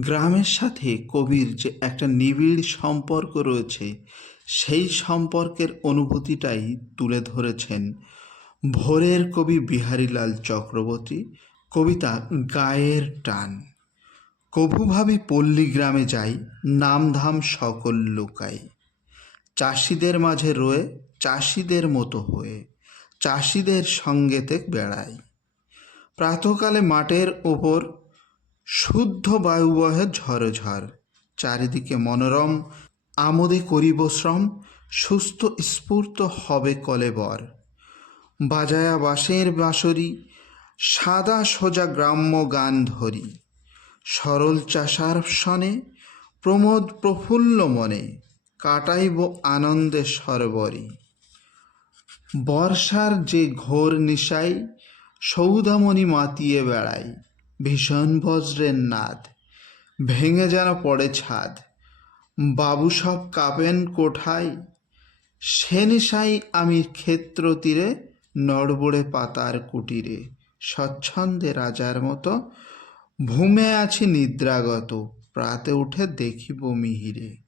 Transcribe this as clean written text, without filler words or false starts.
গ্রামের সাথে কবির যে একটা নিবিড় সম্পর্ক রয়েছে, সেই সম্পর্কের অনুভূতিটাই তুলে ধরেছেন ভোরের কবি বিহারীলাল চক্রবর্তী। কবিতা গায়ের টান। কভু ভাবি পল্লী গ্রামে যাই, নামধাম সকল লুকাই। চাষিদের মাঝে রয়ে চাষিদের মতো হয়ে চাষিদের সঙ্গেতে বেড়াই। প্রাতকালে মাঠের ওপর শুদ্ধ বায়ু বহে ঝড় ঝড়। চারিদিকে মনোরম আমোদে করিব শ্রম, সুস্থ স্ফূর্ত হবে কলেবর। বাজায়া বাঁশের বাঁশরি, সাদা সোজা গ্রাম্য গান ধরি। সরল চাষার সনে প্রমোদ প্রফুল্ল মনে, কাটাইব আনন্দে সরবরি। বর্ষার যে ঘোর নিশাই, সৌদামণি মাতিয়ে বেড়াই। ভীষণ বজ্রের নাদ, ভেঙে যেন পড়ে ছাদ। বাবু সব কাঁপেন কোঠায়, সে নিশাই আমি ক্ষেত্র তীরে, নড়বড়ে পাতার কুটিরে। স্বচ্ছন্দে রাজার মতো ভূমে আছি নিদ্রাগত, প্রাতে উঠে দেখিব মিহিরে।